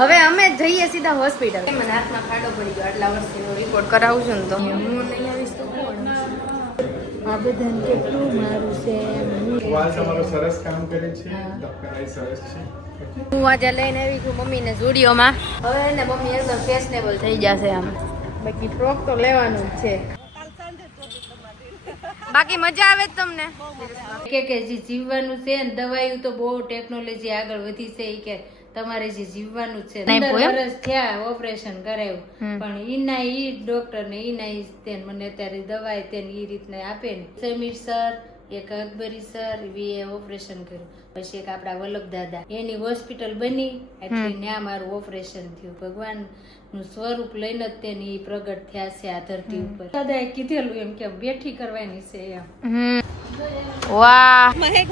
હવે અમે જઈએ સીધા હોસ્પિટલ. મને હાથમાં ખાડો પડી ગયો, આટલા વર્ષથી રિપોર્ટ કરાવું છું ને તો હું નહીં આવીશ તો કોણ? આ બધાને કેટલું મારું છે. તમારો સરસ કામ કરે છે, ડોક્ટર આઈ સરસ છે. હું આજે લઈને આવી છું મમ્મીને સ્ટુડિયોમાં. હવે એને મમ્મી એકદમ ફેશનેબલ થઈ જશે આમ. બાકી ફ્રોક તો લેવાનું જ છે. બાકી મજા આવે જ તમને? કે જે જીવવાનું છે ને દવાઈ તો બહુ ટેકનોલોજી આગળ વધી છે કે તમારે જે જીવવાનું છે 15 વર્ષ થયા ઓપરેશન કરાયું પણ ઈના ઈ ડોક્ટર ને ઈના ઈ મને અત્યારે દવાઈ તેને ઈ રીતના આપે ને. સમીર સર, એક અકબરી સર એ ઓપરેશન કર્યું. પછી એક આપડા વલ્લભ દાદા એની હોસ્પિટલ બની એટલે ત્યાં મારું ઓપરેશન થયું. ભગવાન નું સ્વરૂપ લઈને જ તેને ઈ પ્રગટ થયા છે આ ધરતી ઉપર. દાદાએ કીધેલું એમ કે બેઠી કરવાની છે એમ. વાહ, મહેક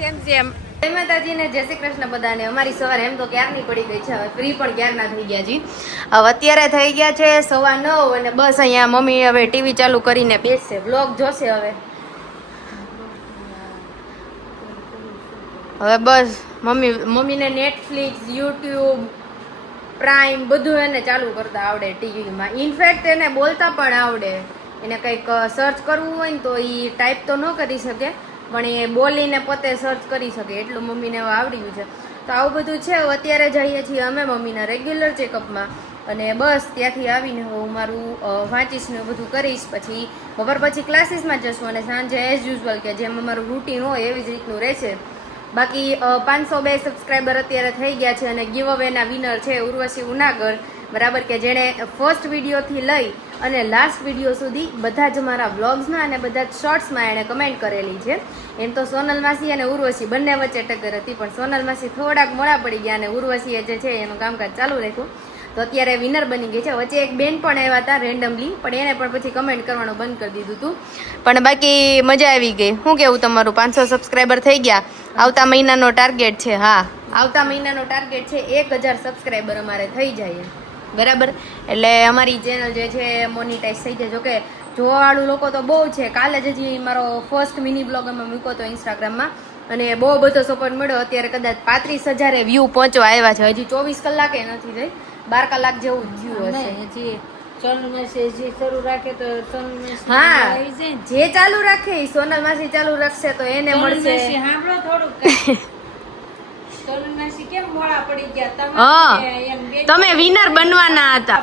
સેમ સેમ. જય માતાજી ને જય શ્રી કૃષ્ણ બધાને. અમારી સવારે એમ તો ક્યારની પડી ગઈ છે, હવે ફ્રી પણ ક્યારના થઈ ગયા જી. હવે અત્યારે થઈ ગયા છે 9:15 અને બસ અહીંયા મમ્મી હવે ટીવી ચાલુ કરીને બેસશે, વ્લોગ જોશે. હવે બસ મમ્મીને નેટફ્લિક્સ, યુટ્યુબ, પ્રાઇમ બધું એને ચાલુ કરતા આવડે ટીવીમાં. ઇનફેક્ટ એને બોલતા પણ આવડે. એને કંઈક સર્ચ કરવું હોય ને તો એ ટાઈપ તો ન કરી શકે પણ એ બોલીને પોતે સર્ચ કરી શકે, એટલું મમ્મીને હવે આવડ્યું છે. તો આવું બધું છે. અત્યારે જઈએ છીએ અમે મમ્મીના રેગ્યુલર ચેકઅપમાં અને બસ ત્યાંથી આવીને હું મારું વાંચીશ ને બધું કરીશ. પછી બપોર પછી ક્લાસીસમાં જશું અને સાંજે એઝ યુઝ્યુઅલ કે જેમ અમારું રૂટીન હોય એવી જ રીતનું રહેશે. બાકી 502 સબસ્ક્રાઈબર અત્યારે થઈ ગયા છે અને ગીવ અવેના વિનર છે ઉર્વશી ઉનાગર, બરાબર, કે જેણે ફર્સ્ટ વિડીયોથી લઈ અને લાસ્ટ વિડીયો સુધી બધા જ મારા વ્લોગ્સમાં અને બધા જ શોર્ટ્સમાં એણે કમેન્ટ કરેલી છે. એમ તો સોનલ માસી અને ઉર્વશી બંને વચ્ચે ટક્કર હતી પણ સોનલ માસી થોડાક મોડા પડી ગયા અને ઉર્વશીએ જે છે એનું કામકાજ ચાલુ રાખ્યું તો અત્યારે વિનર બની ગઈ છે. વચ્ચે એક બેન પણ આવ્યા હતા રેન્ડમલી પણ એને પણ પછી કમેન્ટ કરવાનું બંધ કરી દીધું હતું. પણ બાકી મજા આવી ગઈ. શું કેવું તમારું? 500 સબસ્ક્રાઈબર થઈ ગયા. આવતા મહિનાનો ટાર્ગેટ છે. હા, આવતા મહિનાનો ટાર્ગેટ છે 1000 સબસ્ક્રાઈબર અમારે થઈ જાય, બરાબર. એટલે અમારી ચેનલ જે છે મોનિટાઈઝ થઈ જાય. જોકે જોવાવાળું લોકો તો બહુ છે. કાલે જ હજી મારો ફર્સ્ટ મિની બ્લોગ અમે મૂક્યો હતો ઇન્સ્ટાગ્રામમાં અને બહુ બધો સપોર્ટ મળ્યો. અત્યારે કદાચ 35,000 વ્યૂ પહોંચવા આવ્યા છે. હજી 24 કલાકે નથી થઈ, 12 કલાક જેવું થયું હશે. હા, જે ચાલુ રાખે એ સોનલ માસી ચાલુ રાખશે તો એને મળશે. તમે વિનર બનવાના હતા.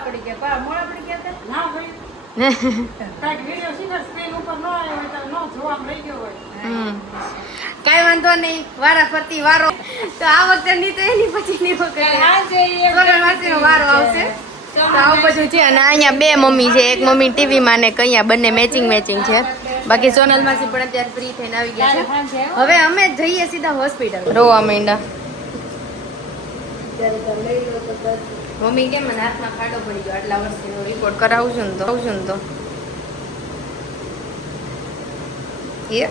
કઈ વાંધો નહીં, વારા ફરતી વારો તો આ વખતે નહીં તો એની પછીની વખતે સોનલ માસીનો વારો આવશે. તો આવું બધું છે. અને અહીંયા બે મમ્મી છે, એક મમ્મી ટીવીમાં ને કઅહીંયા બંને મેચિંગ છે. બાકી સોનલ માસી પણ અત્યારે ફ્રી થઈને આવી ગયા છે. હવે અમે જઈએ સીધા હોસ્પિટલ. રોવા માંડ્યા. મમ્મી કેમ મને હાથમાં ખાડો પડી ગયો, આટલા વર્ષથી રિપોર્ટ કરાવું છું ને તો એ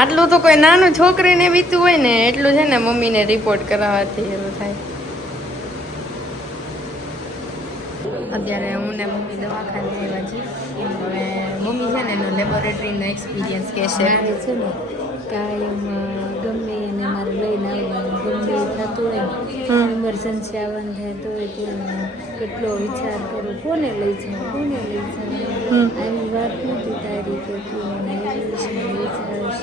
આટલું તો કોઈ નાનું છોકરીને વીતું હોય ને એટલું છે ને મમ્મીને રિપોર્ટ કરાવવાથી એવું થાય. અત્યારે હું ને મમ્મી દવાખાને આવ્યા છીએ. હવે મમ્મી છે ને એનો લેબોરેટરીનો એક્સપિરિયન્સ કહેશે. છે ને કાયમ ગમે એને મારે લઈને આવવાનું, ગમે થતું હોય ઇમરજન્સી આવવાનું થાય તો કેટલો વિચાર કરું કોને લઈ જાઉં. આવી વાત નથી તારી કે તું મને ઇંગ્લિશમાં વિચારશ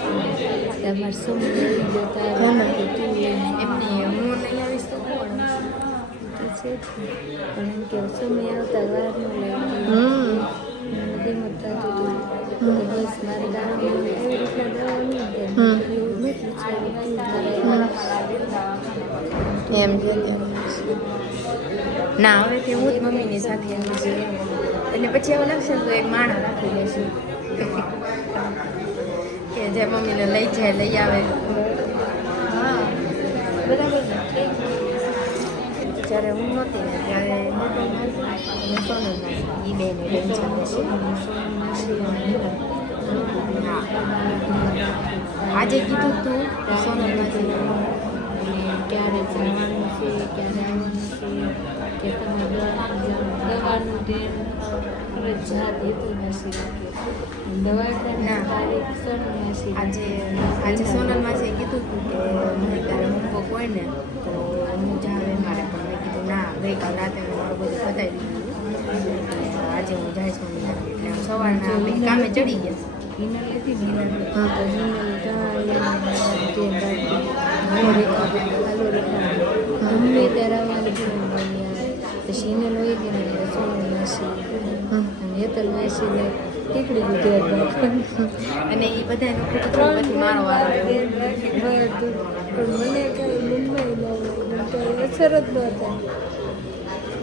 તમારે શું લઈ જતા કે તું એમની હું નહીં આવીશ તો કોણ? છે પણ એમ કે સમય આવતા વાર ન લાગે બધીમાં થતું હતું. બસ મારી દાવા એવી રીતના દવા નહીં એવું નથી એમ ના, હવેથી હું જ મમ્મીની સાથે આવી છું એટલે પછી એવું લાગશે તો એક માણસ રાખી દઈશું કે જે મમ્મીને લઈ જાય લઈ આવે. હા, બરાબર. જ્યારે હું નહોતી ને ત્યારે સોનલ માસી એ બેને ટેન્શન હશે. આજે કીધું તું સોનલ માસી અને ક્યારે જવાનું છે ક્યારે આવવાનું છે કે તમે દવાનું ધ્યાન ફરજિયાત હેતુલમાસી રાખે દવાખાના તારીખ સોનલમાસી આજે સોનલમાસીએ કીધું હતું કે મને તારે હોમવર્ક હોય ને તો હું જાવે મારે પણ મેં કીધું ના ગઈકાલ રાતે મેં મારું બધું બતાવી દીધું આજે હું જાય છું એટલે હું સવારના અમે કામે ચડી ગયા હિનલ હતી ને હિનલ ગમે ત્યારે આવવાનું પછી હિનલ હોય કે ને સોનલમાસી અને હેતલમાસીને ટીકડી ગુજરાત અને એ બધાનો ખોટું પછી મારો વારો આવ્યો. પણ મને કઈ મનમાં કઈ અસર જ ન થાય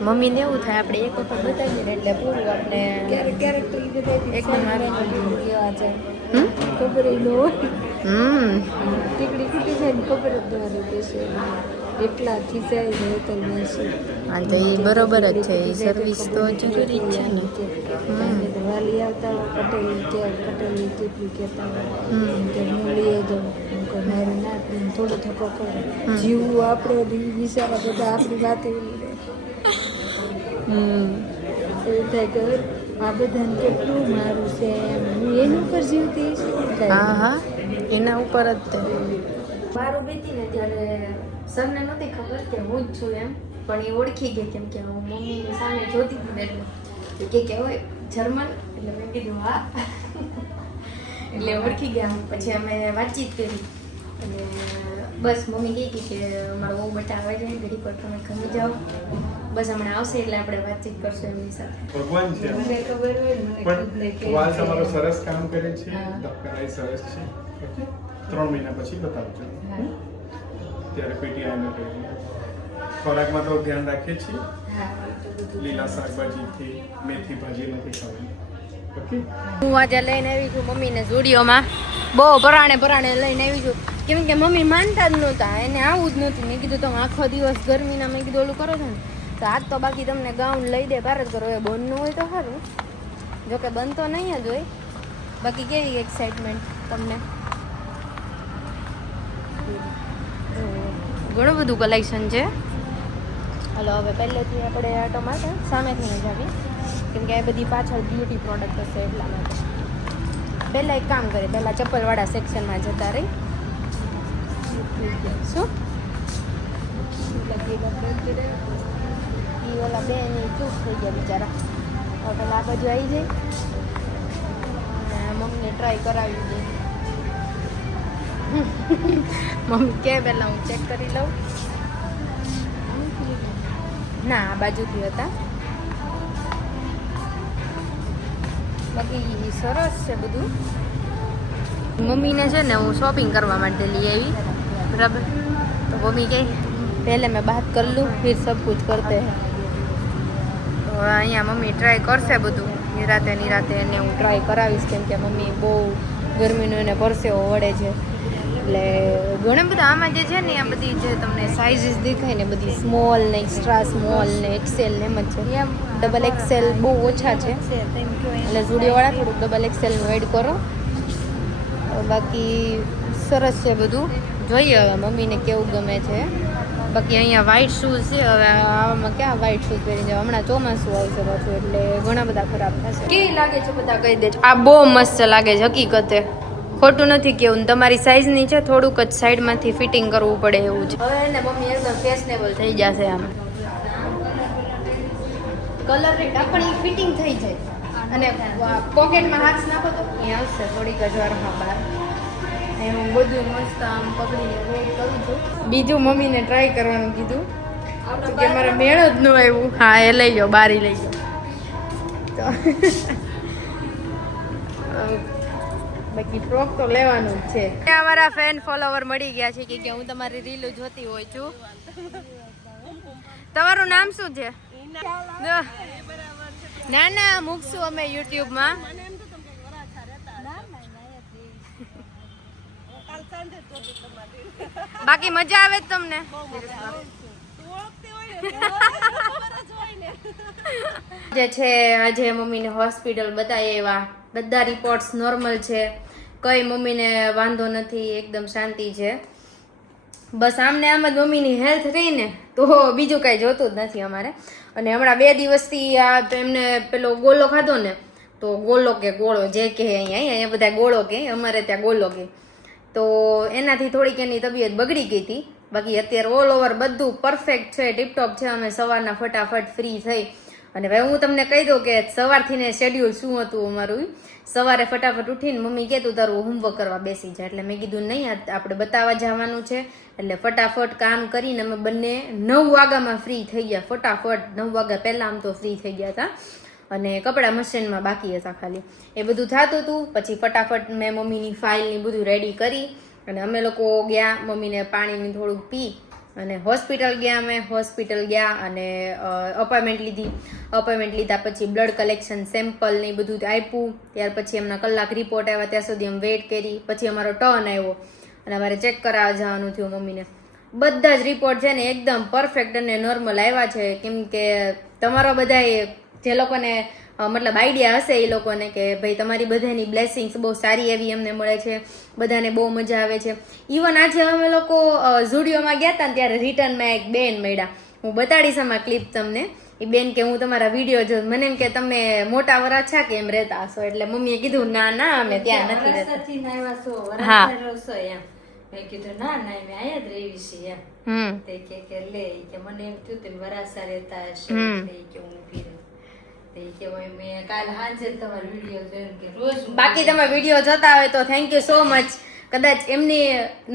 મમ્મીને એવું થાય આપણે એક વખત બતાવીએ ને એટલે પૂરું આપણે ક્યારેક ક્યારેક તો એ બધા એકદમ કેવા છે ખબર ન હોય ટીકડી ખૂટી જાય ને ખબર જ ન રહેતી છે એટલા ખીચાઈ ને હેતલમાસી હા તો એ બરોબર જ છે એ સર્વિસ તો જરૂરી જ છે ને વાલી આવતા પટેલ કે પટેલની કેટલી કહેતા કે હું લઈ જાઉં કે મારું ના થોડો થકો કરે જીવવું આપણે વિચારા બધા આપણી વાત એવી રહે એવું થાય કે આ બધાને કેટલું મારું છે હું એની ઉપર જીવતી હા હા એના ઉપર જ તે મારું બેટી ને ત્યારે સરને નહોતી ખબર કે હું જ છું એમ પણ એ ઓળખી ગઈ કેમ કે હું મમ્મીની સામે જોતી હતી ને એટલે કે હોય જર્મન એટલે મેં કીધું હા એટલે ઓળખી ગયા પછી અમે વાતચીત કરી અને બસ મમ્મી કહી કે મારો બહુ બટા આવે જાય ઘડી પર તમે ખમી જાઓ બસ હમણાં આવશે એટલે આપણે વાતચીત કરશું એમની સાથે ભગવાન છે મને ખબર હોય ને મને ખુદને પણ કે વાલ તમારો સરસ કામ કરે છે હા. ડોક્ટર સરસ છે ઓકે 3 મહિના પછી બતાવજો હા. ત્યારે પીટીઆઈને કહીએ ખોરાકમાં તો ધ્યાન રાખીએ છીએ હા એ તો બધું લીલા શાકભાજીથી મેથી ભાજી નથી ખાવાની ઓકે હું આજે લઈને આવી છું મમ્મીને સ્ટુડિયોમાં બહુ પરાણે લઈને આવી છું કેમ કે મમ્મી માનતા જ નહોતા એને આવું જ નહોતું મેં કીધું તમે આખો દિવસ ગરમીના મેં કીધું ઓલું કરો છો ને તો આજ તો બાકી તમને ગાઉન લઈ દે બાર જ કરો એ બંધનું હોય તો સારું જોકે બંધ તો નહીં જ હોય બાકી કેવી એક્સાઇટમેન્ટ તમને ઘણું બધું કલેક્શન છે હલો હવે પહેલેથી આપણે આટો માટે સામેથી જ આવીએ કેમ કે આ બધી પાછળ બ્યુટી પ્રોડક્ટ હશે એટલા માટે પહેલાં એક કામ કરીએ પહેલાં ચપ્પલવાળા સેક્શનમાં જતા રહી શું એ ઓલા બેની ચૂપ થઈ ગયા બિચારા હવે પહેલાં આ બાજુ આવી જાય અને મમ્મીને ટ્રાય કરાવી દે મમ્મી કે પહેલાં હું ચેક કરી લઉં ના આ બાજુથી હતા બાકી સરસ છે બધું મમ્મીને છે ને હું શોપિંગ કરવા માટે લઈ આવી બરાબર તો મમ્મી કહે પહેલે મેં બાત કર લूँ फिर सब कुछ करते हैं તો અહીંયા મમ્મી ટ્રાય કરશે બધું નિરાતે એને હું ટ્રાય કરાવીશ કેમ કે મમ્મી બહુ ગરમીનો એને પરસેવો વળે છે એટલે ઘણા બધા આમાં જે છે ને આ બધી જે તમને સાઇઝીસ દેખાય ને બધી સ્મોલ ને એક્સ્ટ્રા સ્મોલ ને એક્સેલ ને એમ જ છે ડબલ એક્સેલ બહુ ઓછા છે એટલે ઝુડિયોવાળા થોડુંક ડબલ એક્સેલનું એડ કરો બાકી સરસ છે બધું જોઈએ હવે મમ્મીને કેવું ગમે છે બાકી અહીંયા વ્હાઈટ શૂઝ છે હવે આવામાં ક્યાં વ્હાઈટ શૂઝ પહેરીને જાવ હમણાં ચોમાસું આવશે પાછું એટલે ઘણા બધા ખરાબ થશે કેવી લાગે છે બધા કહી દેજો આ બહુ મસ્ત લાગે છે હકીકતે ખોટું નથી કેવું તમારી સાઈઝની છે થોડુંક જ સાઈડમાંથી ફિટિંગ કરવું પડે એવું છે હવે એને મમ્મી એકદમ ફેશનેબલ થઈ જશે આમ કલર ને ઢાંકણી ફિટિંગ થઈ જાય અને પોકેટમાં હાથ નાખો તો અહીં આવશે થોડીક જ વારમાં બહાર હું બધું મસ્ત આમ પકડીને વેઇટ કરું છું બીજું મમ્મીને ટ્રાય કરવાનું કીધું કે મારે મેળ જ ન આવ્યું હા એ લઈ જાઓ બારી લઈ જાઓ બાકી ફ્રોક તો લેવાનું જ છે અમારા ફેન ફોલોવર મળી ગયા છે કે હું તમારી રીલો જોતી હોય છું તમારું નામ શું છે ના ના મૂકશું અમે યુટ્યુબમાં બાકી મજા આવે તમને જે છે આજે મમ્મીને હોસ્પિટલ બતાવી એવા બધા રિપોર્ટ્સ નોર્મલ છે કઈ મમ્મીને વાંધો નથી એકદમ શાંતિ છે બસ આમને આમ જ મમ્મીની હેલ્થ રહી ને તો બીજું કાંઈ જોતું જ નથી અમારે. અને હમણાં 2 દિવસથી આ એમને પેલો ગોલો ખાધો ને તો ગોલો કે ગોળો જે કહે અહીંયા બધા ગોળો કહે, અમારે ત્યાં ગોલો કહે, તો એનાથી થોડીક એની તબિયત બગડી ગઈ હતી. બાકી અત્યારે ઓલ ઓવર બધું પરફેક્ટ છે, ટીપટોપ છે. અમે સવારના ફટાફટ ફ્રી થઈ અને હવે હું તમને કહી દઉં કે સવારથી ને શેડ્યુલ શું હતું અમારું. સવારે ફટાફટ ઉઠીને મમ્મી કહેતું તારું હોમવર્ક કરવા બેસી જાય, એટલે મેં કીધું નહીં આપણે બતાવવા જવાનું છે, એટલે ફટાફટ કામ કરીને અમે બંને 9 વાગ્યામાં ફ્રી થઈ ગયા. ફટાફટ 9 વાગ્યા પહેલાં આમ તો ફ્રી થઈ ગયા હતા અને કપડાં મશીનમાં બાકી હતા ખાલી, એ બધું થતું હતું. પછી ફટાફટ મેં મમ્મીની ફાઇલની બધું રેડી કરી અને અમે લોકો ગયા, મમ્મીને પાણીની થોડુંક પી અને હોસ્પિટલ ગયા. અમે હોસ્પિટલ ગયા અને અપોઇન્ટમેન્ટ લીધી. અપોઇન્ટમેન્ટ લીધા પછી બ્લડ કલેક્શન સેમ્પલ ને બધું આપ્યું. ત્યાર પછી એમના કલાક રિપોર્ટ આવ્યા, ત્યાં સુધી અમે વેઇટ કરી. પછી અમારો ટર્ન આવ્યો અને અમારે ચેક કરાવવા જવાનું થયું મમ્મીને. બધા જ રિપોર્ટ છે ને એકદમ પરફેક્ટ અને નોર્મલ આવ્યા છે. કેમ કે તમારો બધાએ જે લોકોને મતલબ આઈડિયા હશે એ લોકોને કે ભાઈ તમારી બધાની બ્લેસિંગ્સ બહુ સારી એવી એમને મળે છે, બધાને બહુ મજા આવે છે. ઇવન આજે અમે લોકો ઝુડિયોમાં ગયા હતા ને ત્યારે રિટર્નમાં એક બેન મળ્યા, હું બતાડીશ આમાં ક્લિપ તમને. એ બેન કે હું તમારા વિડીયો જોઉં, મને એમ કે તમે મોટા વરાછા કે એમ રહેતા હશો, એટલે મમ્મીએ કીધું ના ના અમે ત્યાં નથી રહેતા. હા મેં કીધું ના ના મેં અહીંયા જ રહેવી છીએ એમ. તે કે લે કે મને એમ થયું તમે વરાછા રહેતા હશો એટલે કે હું ઊભી રહી. બાકી તમે વિડીયો જોતા હોય તો થેન્ક યુ સો મચ. કદાચ એમની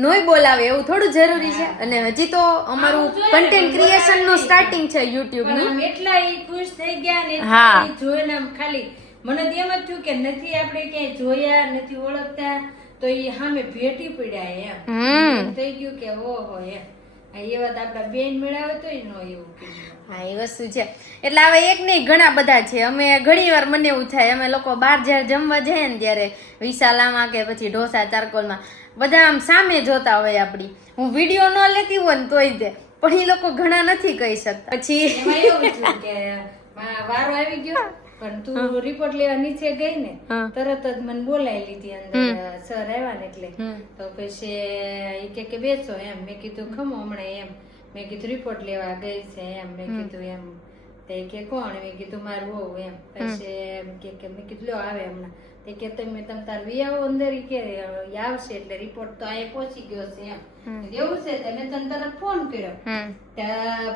નોય બોલાવે એવું થોડું જરૂરી છે. અને હજી તો અમારું કન્ટેન્ટ ક્રિએશન નું સ્ટાર્ટિંગ છે યુટ્યુબ નું. એટલા ખુશ થઈ ગયા ને એટલા જોઈને ખાલી મને એમ જ થયું કે નથી આપણે ક્યાંય જોયા નથી ઓળખતા તો એ સામે ભેટી પડ્યા એમ થઈ ગયું કે ઓહો એમ એ વાત આપડા બેન મેળાવે તો નો એવું કીધું. હા એ વસ્તુ છે. એટલે હવે એક નહીં ઘણા બધા છે. અમે ઘણી વાર મને એવું થાય, અમે લોકો બહાર જયારે જમવા જઈએ ને ત્યારે વિશાલામાં કે પછી ઢોસા ચારકોલમાં બધા આમ સામે જોતા હોય આપડી. હું વિડીયો ન લેતી હોય ને તોય દે, પણ એ લોકો ઘણા નથી કહી શકતા. પછી એવું થયું કે વારો આવી ગયો પણ તું રિપોર્ટ લેવા નીચે ગઈ ને તરત જ મને બોલાવી લીધી અંદર સર આવ્યા ને એટલે. તો પછી કે બેસો એમ. મેં કીધું ખમો હમણાં એમ. મેં કીધું રિપોર્ટ લેવા ગઈ છે એમ. મેં કીધું એમ. તે કે કોણ? મેં કીધું મારું હોવ એમ. પછી કે મેં કીધું લ્યો આવે હમણાં. તે કે તમે તાર વિયાવો અંદર કે આવશે એટલે રિપોર્ટ તો અહીંયા પહોંચી ગયો છે એમ. એવું છે તને તરત ફોન કર્યો.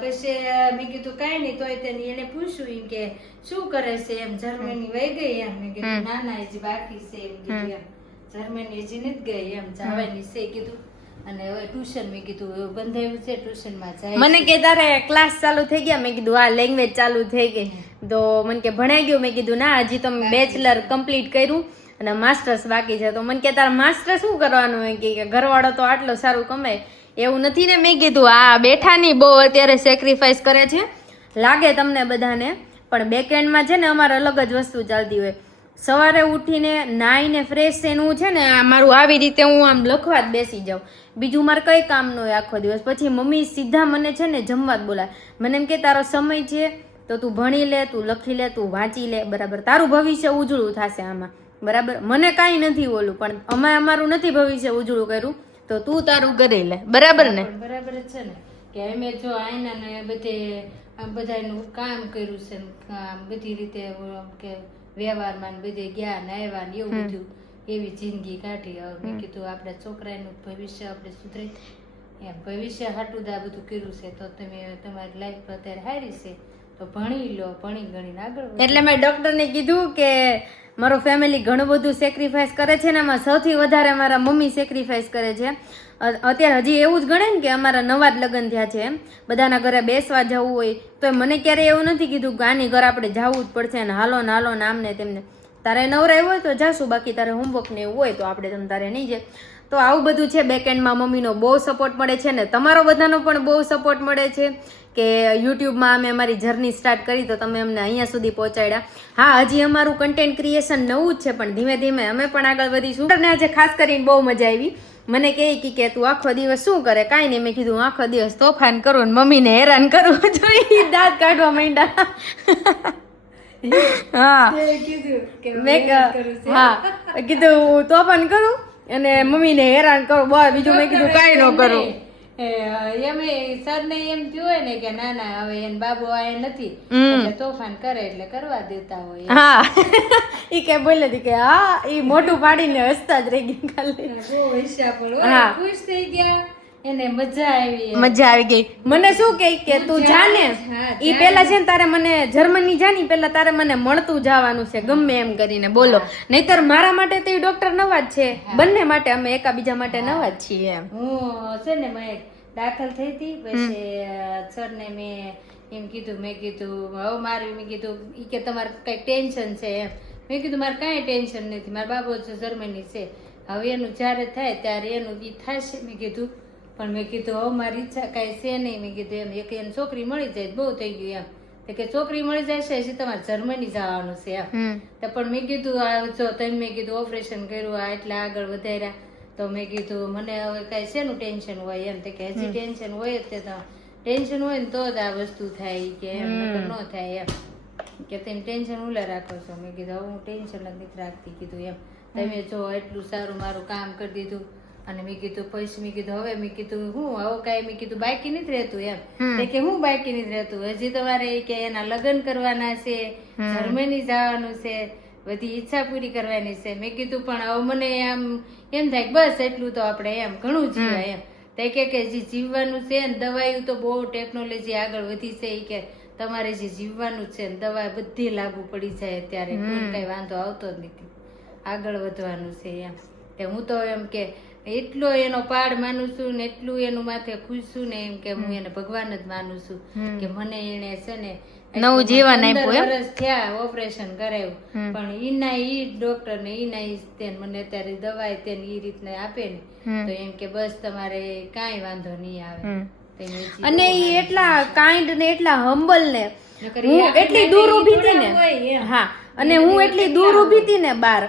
પછી મેં કીધું કઈ નહીં તોય તેને એને પૂછ્યું એમ કે શું કરે છે એમ. જર્મની વહી ગઈ એમ. મેં કીધું ના ના હજી બાકી છે એમ કીધું એમ. જર્મની હજી નથી ગઈ એમ, જવાની છે કીધું. અને હવે ટ્યુશન મેં કીધું બંધાયું છે ટ્યુશનમાં જાય. મને કે તારે ક્લાસ ચાલુ થઈ ગયા? મેં કીધું આ લેંગ્વેજ ચાલુ થઈ ગઈ. તો મને કે ભણાઈ ગયું? મેં કીધું ના હજી તો બેચલર કમ્પ્લીટ કર્યું અને માસ્ટર્સ બાકી છે. તો મને કે તારે માસ્ટર શું કરવાનું હોય કે ઘરવાળો તો આટલો સારું કમાય એવું નથી ને. મેં કીધું આ બેઠાની બહુ અત્યારે સેક્રિફાઈસ કરે છે લાગે તમને બધાને, પણ બેકએન્ડમાં છે ને અમારે અલગ જ વસ્તુ ચાલતી હોય. સવારે ઉઠીને નાઈને ફ્રેશ થઈને છે ને મારું આવી રીતે હું આમ લખવા જ બેસી જાઉં, બીજું મારે કઈ કામ ન હોય આખો દિવસ. પછી મમ્મી સીધા મને છે ને જમવા જ બોલાય. મને એમ કે તારો સમય છે તો તું ભણી લે, તું લખી લે, તું વાંચી લે, બરાબર તારું ભવિષ્ય ઉજળું થશે આમાં, બરાબર. મને કાંઈ નથી બોલું, પણ અમે અમારું નથી ભવિષ્ય ઉજળું કર્યું તો તું તારું કરી લે, બરાબર ને? બરાબર જ છે ને કે અમે જો આઈના ને બધે બધાનું કામ કર્યું છે બધી રીતે કે વ્યવહારમાં બધે ગયા ને આવ્યા ને એવું બધું એવી જિંદગી કાઢી. હવે મેં કીધું આપણા છોકરાનું ભવિષ્ય આપણે સુધરે એમ ભવિષ્ય હાટું દા બધું કર્યું છે તો તમે તમારી લાઈફ અત્યારે હારી છે તો ભણી લો, ભણી ગણીને આગળ. એટલે મેં ડોક્ટરને કીધું કે મારો ફેમિલી ઘણું બધું સેક્રિફાઈસ કરે છે ને એમાં સૌથી વધારે મારા મમ્મી સેક્રિફાઈસ કરે છે. અત્યારે હજી એવું જ ગણે ને કે અમારા નવા જ લગ્ન થયા છે એમ, બધાના ઘરે બેસવા જવું હોય તો મને ક્યારેય એવું નથી કીધું કે આની ઘર આપણે જવું જ પડશે ને હાલો ને હાલો ને આમને તેમને. તારે નવરાય હોય તો જાશું, બાકી તારે હોમવર્ક ને એવું હોય તો આપણે તમે તારે નહીં જાય. તો આવું બધું છે. બેકએન્ડમાં મમ્મીનો બહુ સપોર્ટ મળે છે ને તમારો બધાનો પણ બહુ સપોર્ટ મળે છે કે યુટ્યુબમાં અમે અમારી જર્ની સ્ટાર્ટ કરી તો તમે અમને અહીંયા સુધી પહોંચાડ્યા. હા હજી અમારું કન્ટેન્ટ ક્રિએશન નવું જ છે પણ ધીમે ધીમે અમે પણ આગળ વધીશું. અને આજે ખાસ કરીને બહુ મજા આવી. મને કહે કે તું આખો દિવસ શું કરે? કાંઈ નહીં. મેં કીધું આખો દિવસ તોફાન કરું ને મમ્મીને હેરાન કરું. જોઈ દાંત કાઢવા માંડ્યા. હા કીધું તોફાન કરું અને મમ્મીને હેરાન કરું બસ, બીજું મેં કીધું કાંઈ ન કરું. એમે સરને એમ થયું હોય ને કે ના ના હવે એને બાબુ આ નથી એટલે તોફાન કરે એટલે કરવા દેતા હોય. હા ઈ કે બોલે હતી કે હા ઈ મોઢું પાડીને હસતા જ રહી ગયા ખાલી. બહુ હસ્યા પણ હોય, ખુશ થઈ ગયા, એને મજા આવી. મજા આવી ગઈ. મને શું કે તું જાને ઈ પેલા છે ને તારે મને જર્મની જાની પેલા તારે મને મળતું જવાનું છે ગમે એમ કરીને બોલો, નહીતર મારા માટે તો ઈ ડોક્ટર નવા જ છે, બંને માટે અમે એકાબીજા માટે નવા જ છીએ એમ. હું છે ને મેં દાખલ થઈ હતી પછી સર ને મેં એમ કીધું, મેં કીધું હવે મારું મેં કીધું ઈ કે તમારે કઈ ટેન્શન છે એમ. મેં કીધું મારે કઈ ટેન્શન નથી, મારા બાબુ જર્મની છે, હવે એનું જયારે થાય ત્યારે એનું ઈ થશે. મેં કીધું પણ મેં કીધું હવે મારી ઈચ્છા કઈ છે નહીં. મેં કીધું એમ એક એને છોકરી મળી જાય બહુ થઈ ગયું એમ. કે છોકરી મળી જાય છે હજી તમારે જર્મની જવાનું છે એમ. તો પણ મેં કીધું જો તમે મેં કીધું ઓપરેશન કર્યું આ એટલા આગળ વધાર્યા તો મેં કીધું મને હવે કઈ શેનું ટેન્શન હોય એમ. કે હજી ટેન્શન હોય જ તે ટેન્શન હોય ને તો જ આ વસ્તુ થાય કે એમ, ન થાય એમ. કે તમે ટેન્શન ઉલા રાખો છો. મેં કીધું હવે હું ટેન્શન જ નથી રાખતી કીધું એમ. તમે જો એટલું સારું મારું કામ કરી દીધું અને મેં કીધું પછી મેં કીધું હવે મેં કીધું હું હવે કઈ મેં કીધું બાકી નથી રહેતું એમ. કે હું બાકી નથી રહેતું, હજી તમારે કે એના લગ્ન કરવાના છે, જર્મની જવાનું છે, બધી ઈચ્છા પૂરી કરવાની છે. મેં કીધું પણ હવે મને આમ એમ થાય બસ એટલું તો આપણે એમ ઘણું જીવાય એમ. તે કે જે જીવવાનું છે ને દવાઈ તો બહુ ટેકનોલોજી આગળ વધી છે, એ કે તમારે જે જીવવાનું છે ને દવા બધી લાગુ પડી જાય ત્યારે કોઈ કઈ વાંધો આવતો જ નથી, આગળ વધવાનું છે એમ. તે હું તો એમ કે એટલો એનો પાડ માનું છું ને એટલું એનું માથે ખુશ છું ને એમ કે હું એને ભગવાન જ માનું છું કે મને એને છે ને નવું જીવન આપ્યું. વર્ષ થયા ઓપરેશન કરાવ્યું પણ ઈના ઈ ડોક્ટર ને ઈના ઈ મને અત્યારે દવાઈ તેને ઈ રીતને આપે ને તો એમ કે બસ તમારે કાંઈ વાંધો નહીં આવે. અને ઈ એટલા કાઇન્ડ ને એટલા હમ્બલ ને હું એટલી દૂર ઊભી હતી ને. હા અને હું એટલી દૂર ઊભી હતી ને બાર,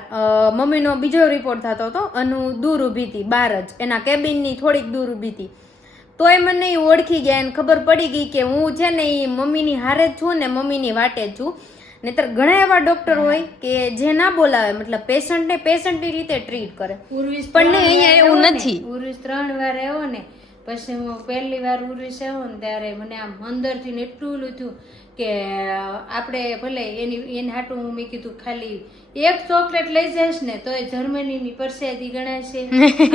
મમ્મીનો બીજો રિપોર્ટ થતો હતો અને હું દૂર ઊભી હતી બાર જ એના કેબિન ની થોડીક દૂર ઊભી હતી, તોય મને ઓળખી ગયા અને ખબર પડી ગઈ કે હું છે ને એ મમ્મીની હારે જ છું ને મમ્મીની વાટે જ છું. નહીતર ઘણા એવા ડોક્ટર હોય કે જે ના બોલાવે, મતલબ પેશન્ટને પેશન્ટની રીતે ટ્રીટ કરે, પણ નહીં અહીંયા એવું નથી. ઉર્વિસ 3 વાર આવ્યો ને પછી હું પહેલી વાર ઉર્વિસ આવ્યો ને ત્યારે મને આમ અંદરથી ને એટલું લીધું કે આપણે ભલે એની હાટું હું મેં કીધું ખાલી એક ચોકલેટ લઈ જઈશ ને તો એ જર્મનીની પરસેદી ગણાશે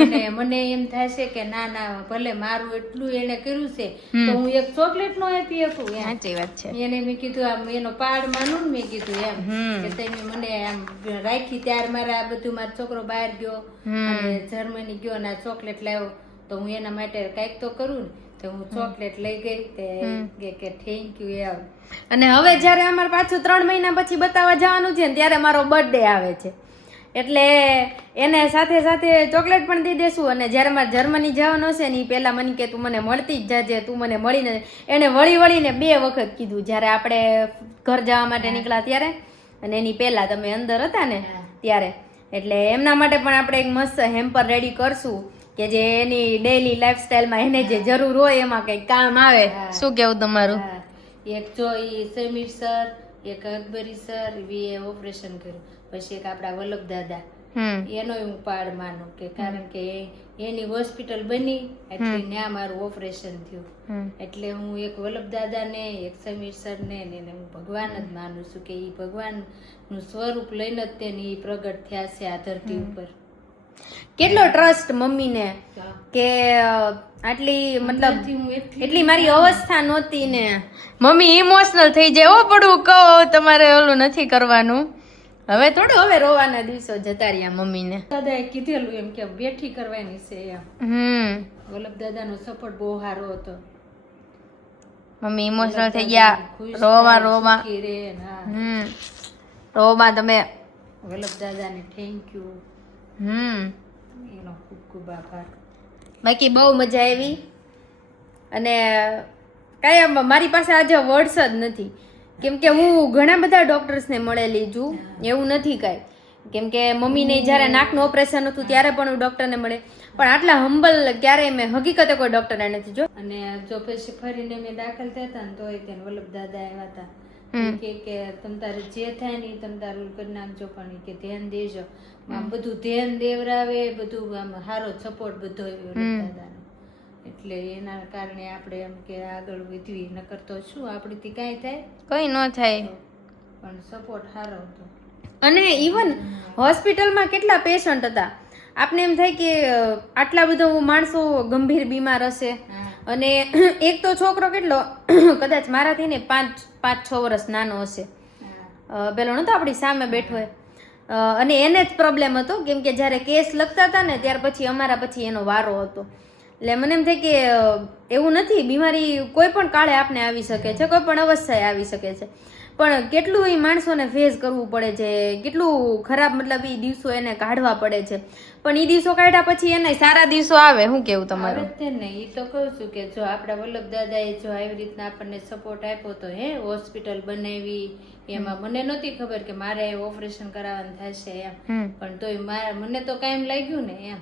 અને મને એમ થશે કે ના ના ભલે મારું એટલું એને કર્યું છે તો હું એક ચોકલેટ નો આપી શકું. સાચી વાત છે. એને મેં કીધું આમ એનો પાડ માનું ને મેં કીધું એમ કે તમે મને આમ રાખી ત્યારે મારે આ બધું મારો છોકરો બહાર ગયો અને જર્મની ગયો ને આ ચોકલેટ લાવ્યો તો હું એના માટે કઈક તો કરું ને. તો હું ચોકલેટ લઈ ગઈ તે કે થેન્ક યુ એમ. અને હવે જયારે અમારે પાછું 3 મહિના પછી બતાવવા જવાનું છે ને ત્યારે મારો બર્થડે આવે છે એટલે એને સાથે સાથે ચોકલેટ પણ દઈ દેશું. અને જયારે મારે જર્મની જવાનું હશે ને એ પેલા મને કે તું મને મળતી જ જાજે, તું મને મળીને. એને વળીને 2 વખત કીધું, જયારે આપણે ઘર જવા માટે નીકળ્યા ત્યારે અને એની પેલા તમે અંદર હતા ને ત્યારે. એટલે એમના માટે પણ આપણે એક મસ્ત હેમ્પર રેડી કરશું કે જે એની ડેઈલી લાઈફસ્ટાઈલમાં એને જે જરૂર હોય એમાં કઈ કામ આવે. શું કેવું તમારું? એક જો ઈ સમીર સર, એક અકબરી સર એ ઓપરેશન કર્યું, પછી એક આપડા વલ્લભ દાદા એનો હું પાડ માનું કે કારણ કે એની હોસ્પિટલ બની એટલે ત્યાં મારું ઓપરેશન થયું. એટલે હું એક વલ્લભ દાદા ને એક સમીર સર ને હું ભગવાન જ માનું છું કે ઈ ભગવાન નું સ્વરૂપ લઈને જ તેની પ્રગટ થયા છે આ ધરતી ઉપર. કેટલો ટ્રસ્ટ મમ્મીને કે આટલી મતલબ એટલી મારી અવસ્થા નહોતી ને મમ્મી ઇમોશનલ થઈ જાય. ઓ પડવું કહો તમારે ઓલું નથી કરવાનું, હવે થોડું હવે રોવાના દિવસો જતા રહ્યા મમ્મીને. દાદાએ કીધેલું એમ કે બેઠી કરવાની છે એમ. વલ્લભ દાદાનો સપોર્ટ બહુ સારો હતો. મમ્મી ઇમોશનલ થઈ ગયા, રોવા તમે. વલ્લભ દાદાને થેન્ક યુ, એનો ખૂબ ખૂબ આભાર. બાકી બહુ મજા આવી અને કાંઈ મારી પાસે આજે વર્ડ્સ જ નથી કેમ કે હું ઘણા બધા ડોક્ટર્સને મળેલી છું, એવું નથી કાંઈ. કેમ કે મમ્મીને જ્યારે નાકનું ઓપરેશન હતું ત્યારે પણ હું ડોક્ટરને મળે, પણ આટલા હમ્બલ ક્યારેય મેં હકીકતે કોઈ ડોક્ટરને નથી જો. અને જો પછી ફરીને મેં દાખલ થયા ને તોય તેને વલ્લભ દાદા આવ્યા હતા કે તમ તારે જે થાય ને તમ તારું કરી નાખજો પણ કે ધ્યાન દેજો. આમ બધું ધ્યાન દેવરાવે, બધું આમ સારો સપોર્ટ બધો દાદાનો એટલે એના કારણે આપણે એમ કે આગળ વધવી, નકર તો શું આપણીથી કાંઈ થાય કઈ ન થાય. પણ સપોર્ટ સારો હતો. અને ઇવન હોસ્પિટલમાં કેટલા પેશન્ટ હતા, આપને એમ થાય કે આટલા બધા માણસો ગંભીર બીમાર હશે. અને એક તો છોકરો કેટલો કદાચ મારાથી ને 5-6 વર્ષ નાનો હશે, પેલો નતો આપણી સામે બેઠો હોય, અને એને જ પ્રોબ્લેમ હતો કેમ કે જ્યારે કેસ લખતા હતા ને ત્યાર પછી અમારા પછી એનો વારો હતો. એટલે મને એમ થાય કે એવું નથી, બીમારી કોઈ પણ કાળે આપને આવી શકે છે, કોઈ પણ અવસ્થાએ આવી શકે છે, પણ કેટલું એ માણસોને ફેસ કરવું પડે છે, કેટલું ખરાબ મતલબ એ દિવસો એને કાઢવા પડે છે. પણ એ દિવસો કાઢ્યા પછી એને સારા દિવસો આવે. શું કેવું તમારું? આવે જ ને, એ તો કહું છું કે જો આપણા વલ્લભ દાદાએ જો આવી રીતના આપણને સપોર્ટ આપ્યો તો હોસ્પિટલ બનાવી, એમાં મને નહોતી ખબર કે મારે ઓપરેશન કરાવવાનું થશે એમ, પણ તોય મને તો કાયમ લાગ્યું ને એમ,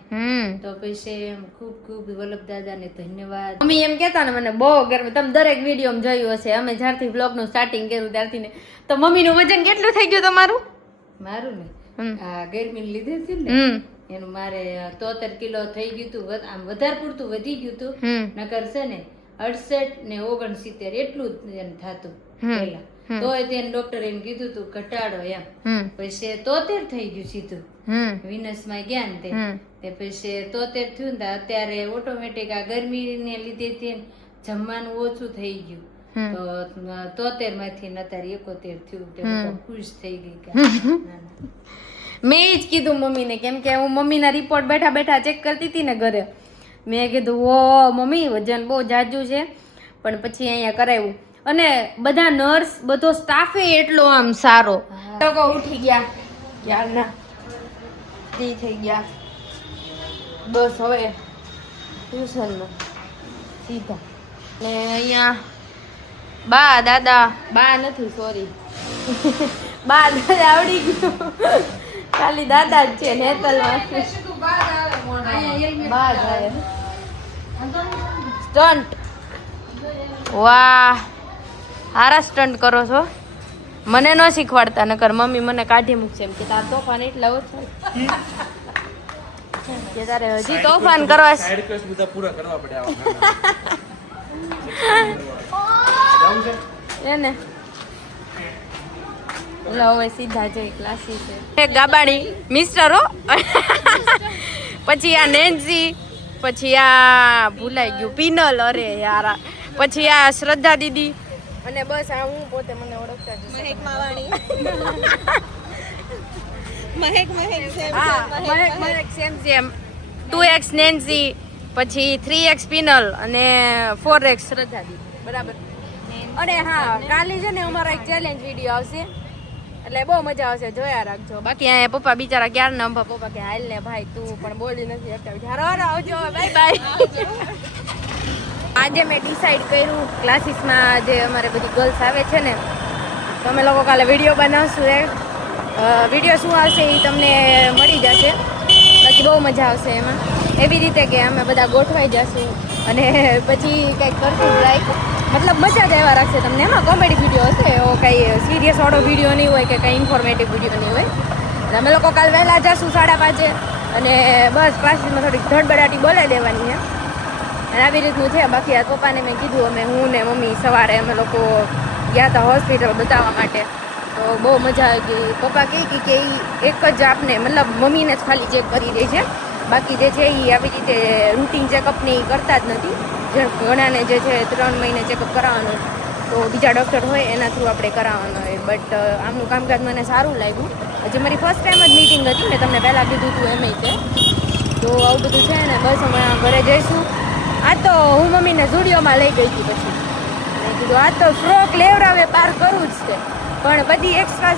તો પછી એમ ખૂબ ખૂબ વલ્લભ દાદાને ધન્યવાદ. મમ્મી એમ કહેતા ને મને બહુ ગર્વ, તમે દરેક વિડીયોમાં જોયું હશે, અમે જ્યારથી બ્લોગનું સ્ટાર્ટિંગ કર્યું ત્યારથી ને, તો મમ્મીનું વજન કેટલું થઈ ગયું તમારું? મારું ને આ ગરમી લીધે હતી ને એનું મારે 73 કિલો થઈ ગયું હતું, આમ વધારે પૂરતું વધી ગયું હતું, નકર છે ને 68 ને 69 એટલું જ થતું પેલા. તોય તેને ડોક્ટર એમ કીધું તું ઘટાડો એમ, પછી 73 થઈ ગયું સીધું. વિનસ માં ગયા ને તે પછી 73 થયું ને અત્યારે ઓટોમેટિક આ ગરમી ને લીધે જમવાનું ઓછું થઈ ગયું, તો 73 માંથી અત્યારે 71 થયું, તે ખુશ થઈ ગઈ. મેં જ કીધું મમ્મીને, કેમ કે હું મમ્મીના રિપોર્ટ બેઠા બેઠા ચેક કરતી હતી ને ઘરે, મેં કીધું ઓ મમ્મી વજન બહુ જાજુ છે, પણ પછી અહીંયા કરાવ્યું. અને બધા નર્સ બધો સ્ટાફે એટલો આમ સારો, લોકો ઉઠી ગયા યારના ફ્રી થઈ ગયા, બસ હવે ટ્યુશનમાં સીધા. ને અહીંયા બા દાદા, બા નથી સોરી બા દાદા આવડી ગયું, ખાલી દાદા જ છે. નેતલમાં બા જ આવે સ્ટન્ટ. વાહ, હારા સ્ટન્ટ કરો છો, મને ન શીખવાડતા, નકર મમ્મી મને કાઢી મૂકશે એમ કે તાર તોફાન એટલા ઓછા કે તારે હજી તોફાન કરવા સાઈડ ક્વેસ્ટ બધા પૂરા કરવા પડે એને. હવે સીધા જઈ ક્લાસીસ છે. ગાબાડી મિસ્ટરો, પછી આ નેન્સી, પછી આ ભૂલાઈ ગયું પિનલ, અરે યાર, પછી આ શ્રદ્ધા દીદી, અને બસ આ હું પોતે મને ઓળખતા જ મહેક માવાણી. મહેક સેમ 2x નેન્સી, પછી 3x પિનલ અને 4x શ્રદ્ધા દીદી, બરાબર. અને હા, કાલે છે ને અમારો એક ચેલેન્જ વિડીયો આવશે, એટલે બહુ મજા આવશે, જોયા રાખજો. બાકી અહીંયા પપ્પા બિચારા ક્યાર ના પપ્પા કે હાલ ને ભાઈ તું પણ બોલી નથી શકતા, આવજો, બાય બાય. આજે મેં ડિસાઈડ કર્યું ક્લાસીસમાં જે અમારે બધી ગર્લ્સ આવે છે ને, તો અમે લોકો કાલે વિડીયો બનાવશું. વિડીયો શું આવશે એ તમને મળી જશે, બાકી બહુ મજા આવશે એમાં. એવી રીતે કે અમે બધા ગોઠવાઈ જશું અને પછી કંઈક કરશું, લાઈક મતલબ મજા જ આવ્યા રાખશે તમને. એમાં કોમેડી વિડીયો હશે, એવો કંઈ સિરિયસ વાળો વિડીયો નહીં હોય કે કંઈ ઇન્ફોર્મેટિવ વિડીયો નહીં હોય. અમે લોકો કાલ વહેલા જશું 5:30 અને બસ ક્લાસીસમાં થોડીક ધડબડાટી બોલાવી દેવાની છે, અને આવી રીતનું છે. બાકી આ પપ્પાને મેં કીધું, અમે હું ને મમ્મી સવારે અમે લોકો ગયા હતા હોસ્પિટલ બતાવવા માટે, તો બહુ મજા આવી ગઈ. પપ્પા કહે કે એ એક જ આપને મતલબ મમ્મીને જ ખાલી ચેક કરી દે છે, બાકી જે છે એ આવી રીતે રૂટીન ચેકઅપ ને એ કરતા જ નથી. જે ઘણાને જે છે 3 મહિને ચેકઅપ કરાવવાનું, તો બીજા ડૉક્ટર હોય એના થ્રુ આપણે કરાવવાનું હોય. બટ આમનું કામકાજ મને સારું લાગ્યું. હજી મારી ફર્સ્ટ ટાઈમ જ મિટિંગ હતી, મેં તમને પહેલાં કીધું હતું એમ છે. તો આવું બધું છે ને, બસ અમે ઘરે જઈશું. આ તો હું મમ્મીને સ્ટુડિયોમાં લઈ ગઈ હતી, પછી મેં કીધું આ તો ફ્રોક લેવડાવે પાર કરવું જ છે, પણ બધી એક્સ્ટ્રા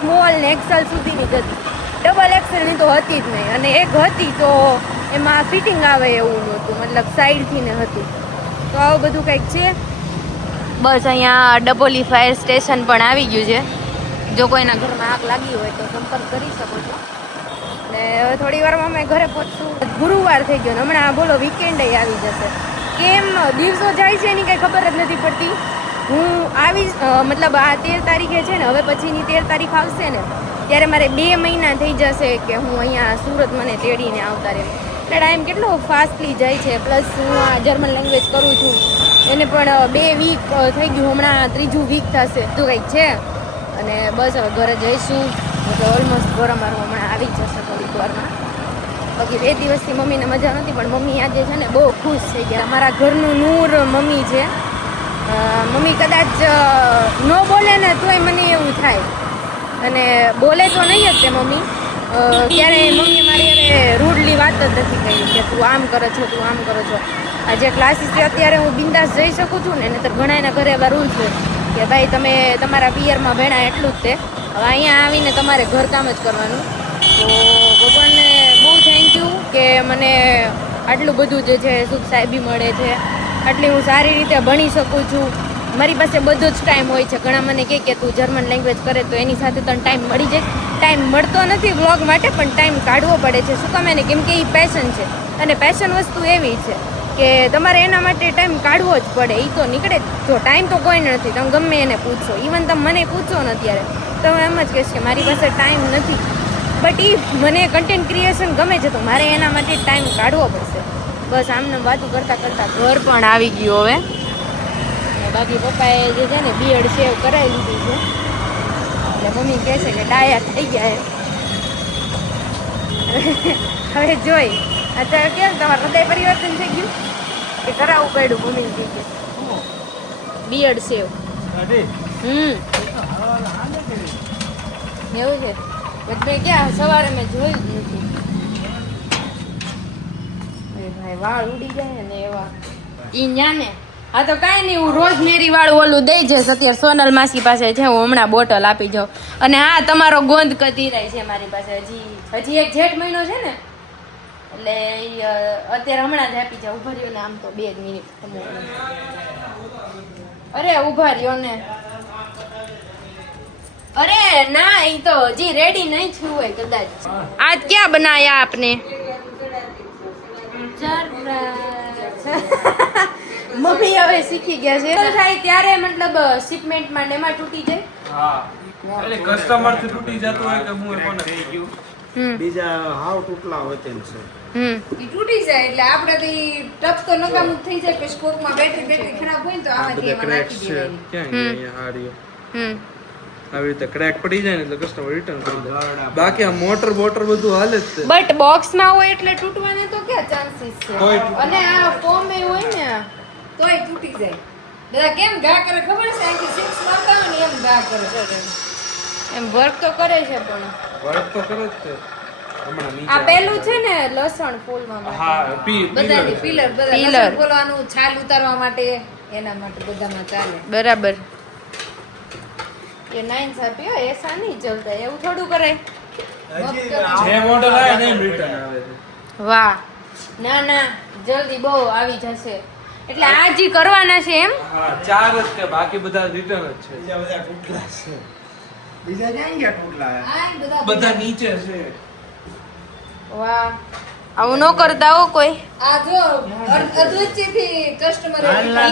સ્મોલ ને એક્સેલ સુધીની જ હતી, ડબલ એક્સેલની તો હતી જ નહીં. અને એક હતી તો એમાં ફિટિંગ આવે એવું નહોતું, મતલબ સાઈડથી ને હતું. તો આવું બધું કંઈક છે. બસ અહીંયા ડબોલી ફાયર સ્ટેશન પણ આવી ગયું છે. જો કોઈના ઘરમાં આગ લાગી હોય તો સંપર્ક કરી શકો છો. ને હવે થોડી વારમાં અમે ઘરે પહોંચશું. ગુરુવાર થઈ ગયો ને હમણાં બોલો વીકેન્ડ આવી જશે. કેમ દિવસો જાય છે એની કંઈ ખબર જ નથી પડતી. હું આવી મતલબ આ 13 તારીખે છે ને, હવે પછીની 13 તારીખ આવશે ને, ત્યારે મારે 2 મહિના થઈ જશે કે હું અહીંયા સુરત મને તેડીને આવતા રહે. એટલે ટાઈમ કેટલો ફાસ્ટલી જાય છે. પ્લસ હું આ જર્મન લેંગ્વેજ કરું છું એને પણ 2 વીક થઈ ગયું, હમણાં 3જું વીક થશે તો કંઈક છે. અને બસ હવે ઘરે જઈશું એટલે ઓલમોસ્ટ ઘર અમારું હમણાં આવી જશે થોડીક વારમાં. બાકી 2 દિવસથી મમ્મીને મજા નથી, પણ મમ્મી આજે છે ને બહુ ખુશ થઈ ગયા. અમારા ઘરનું નૂર મમ્મી છે. મમ્મી કદાચ ન બોલે ને તોય મને એવું થાય, અને બોલે તો નહીં જ તે મમ્મી. ક્યારેય મમ્મી મારી અરે રૂડલી વાત જ નથી કરી કે તું આમ કરે છો, તું આમ કરો છો. આ જે ક્લાસીસ છે અત્યારે હું બિંદાસ જઈ શકું છું ને, તો ઘણા એના ઘરે એવા રૂલ્સ છે કે ભાઈ તમે તમારા પિયરમાં ભેણા એટલું જ તે, હવે અહીંયા આવીને તમારે ઘરકામ જ કરવાનું. તો ભગવાનને બહુ થેન્ક યુ કે મને આટલું બધું જે છે સુખ સાહેબી મળે છે, આટલી હું સારી રીતે ભણી શકું છું. મારી પાસે બધો જ ટાઈમ હોય છે. ઘણા મને કહે કે તું જર્મન લેંગ્વેજ કરે તો એની સાથે તને ટાઈમ મળી જાય. ટાઈમ મળતો નથી વ્લોગ માટે, પણ ટાઈમ કાઢવો પડે છે. શું કામ એને? કેમ કે એ પેશન છે, અને પેશન વસ્તુ એવી છે કે તમારે એના માટે ટાઈમ કાઢવો જ પડે. એ તો નીકળે જો ટાઈમ તો કોઈને નથી. તમે ગમે એને પૂછો, ઇવન તમે મને પૂછો ને અત્યારે તો હું એમ જ કહીશ કે મારી પાસે ટાઈમ નથી. બટ એ મને કન્ટેન્ટ ક્રિએશન ગમે છે તો મારે એના માટે ટાઈમ કાઢવો પડશે. બસ આમને વાતું કરતાં કરતાં ઘર પણ આવી ગયું હવે. અને બાકી પપ્પાએ જે છે ને બીએડ સેવ કરાવી લીધી છે, એટલે મમ્મી કહે છે કે ડાયા થઈ ગયા હવે જોઈ અત્યારે કેમ તમારું હૃદય પરિવર્તન થઈ ગયું કે કરાવવું પડ્યું? મમ્મી કહે કે બીએડ સેવ. એવું છે. બટ મેં ક્યાં સવારે મેં જોયું જ નથી. ભાઈ વાળ ઉડી જાય ને એવા ઈ ને. હા તો કાંઈ નહીં, હું રોજ મેરી વાળું ઓલું દઈ જઈશ. અત્યારે સોનલ માસી પાસે છે, હું હમણાં બોટલ આપી જાઉં. અને હા, તમારો ગોંદ કતીરાય છે મારી પાસે. હજી એક જેઠ મહિનો છે ને, એટલે અત્યારે હમણાં જ આપી જાઉં. ઉભા રહ્યો ને, આમ તો 2 જ મિનિટ. અરે ઉભા રહ્યો ને. અરે ના, એ તો હજી રેડી નહીં થયું હોય કદાચ. આજ ક્યાં બનાયા આપને? મમ્મી હવે શીખી ગયા છે. થાય ત્યારે મતલબ શિપમેન્ટમાં ને એમાં તૂટી જાય. હા, એટલે કસ્ટમર થી તૂટી જતું હોય કે હું કોને થઈ ગયું. બીજા હાવ તૂટલા હોય તેમ છે. ઈ તૂટી જાય એટલે આપણે તો ઈ ટપ તો નકામું થઈ જાય કે સ્કોપમાં બેટરી ખરાબ હોય ને તો આમાંથી એમાં નાખી દેવાની. ક્યાં ગયા અહીંયા હારીઓ આવી રીતે ક્રેક પડી જાય ને એટલે કસ્ટમર રિટર્ન કરી દે. બાકી આ મોટર બોટર બધું હાલે જ છે. બટ બોક્સમાં હોય એટલે તૂટવાને તો ક્યાં ચાન્સીસ છે? અને આ ફોર્મ એ હોય ને તોય તૂટી જાય. બધા કેમ ઘા કરે ખબર છે? કે 6 લાવતા હોય ને એમ ઘા કરે. એમ વર્ક તો કરે છે, પણ વર્ક તો કરે જ છે. હમણાં નીચે આ પેલું છે ને લસણ ફૂલવા માટે. હા, બધાની પિલર બધા લસણ ફોલવાનું છાલ ઉતારવા માટે એના માટે બધામાં ચાલે. બરાબર. ये 9 આપ્યો ऐसा नहीं चलता, એવું થોડું કરાય. જે મોડલ આવે ને એમ રિટર્ન આવે છે. વાહ, ના ના, જલ્દી બહુ આવી જશે. એટલે આ જે કરવાના છે એમ? હા, 4 જ છે, બાકી બધા રિટર્ન જ છે. બીજા બધા તૂટલા છે. બીજા ક્યાં ગયા તૂટલા? બધા નીચે છે. વાહ, આવું ન કરતા હો કોઈ. આ જો અધવચ્ચેથી કસ્ટમર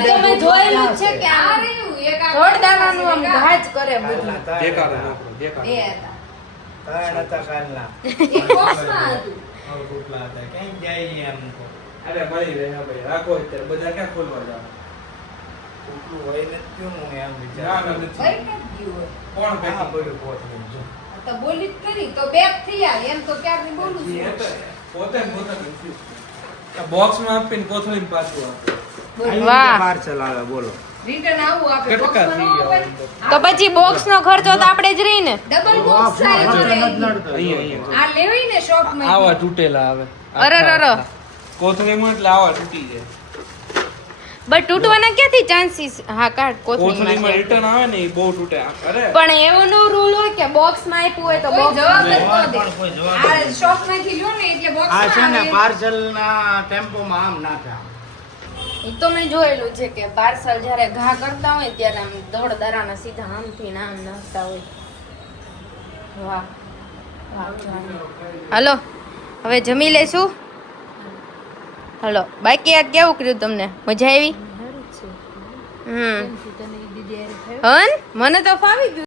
તો મેં જોયેલું જ છે કે આ રહ્યું એક આ થોડદાવાનું આમ ઘાજ કરે બધું. દેખાડો નાખો, દેખાડો. બે હતા. ત્રણ હતા કાલના. એક બોક્સમાં હતું. હાવ તૂટલા હતા. ક્યાંય જાય નહીં આમ તો. અરે મળી રહે હા ભાઈ, રાખો અત્યારે બધા ક્યાં ખોલવા જાવ. તૂટલું હોય ને ક્યું હું એમ ના વિચાર. ના ભાઈ નથી. નથી ગયું હોય. કોણ હા, પેકિંગ બધું પોતનું જો. તો બોલી જ કરી તો બેક થઈ જાય એમ તો ક્યારની બોલું છું. પોતે confuse. આ બોક્સમાં આપીને કોથળીમાં પાછું આપે. વાહ. પાર્સલ આવે બોલો. રિટર્ન આવું આપે કેટલા બોક્સમાં ન થઈ આવે. ગયા? તો પછી બોક્સ નો ખર્ચો તો આપણે જ રહી ને. ડબલ બોક્સ થાય વજન મારે. જ નડતો. અહીંયા આ લેવાય ને શોપમાં આવા તૂટેલા આવે. અરે, અરે. કોથળીમાં એટલે આવા તૂટી જાય. બટ તૂટવાના ક્યાંથી ચાન્સીસ? હા, કાઢ કોથળીમાં કોથળીમાં. રિટર્ન આવે ને એ બહુ તૂટે. અરે પણ એવો નો રૂલ હોય કે બોક્સ માં આપ્યું હોય તો કોઈ બોક્સ જવાબ જ ન કોઈ દે. પણ કોઈ જવાબ આ નહીં. શોપમાંથી લ્યો ને એટલે આ બોક્સમાં છે ને આવે. પાર્સલ ના ટેમ્પોમાં આમ નાખે આમ. એ તો મેં જોયેલું છે કે પાર્સલ જ્યારે ઘા કરતા હોય ત્યારે આમ દોડ દારાના સીધા આમથી ને આમ નાખતા હોય. વાહ વાહ. હાલો, હવે જમી લેશું. હાલો, બાકી આ કેવું કર્યું તમને? મજા આવી? હમ, હન મને તો ફાવી ગયું.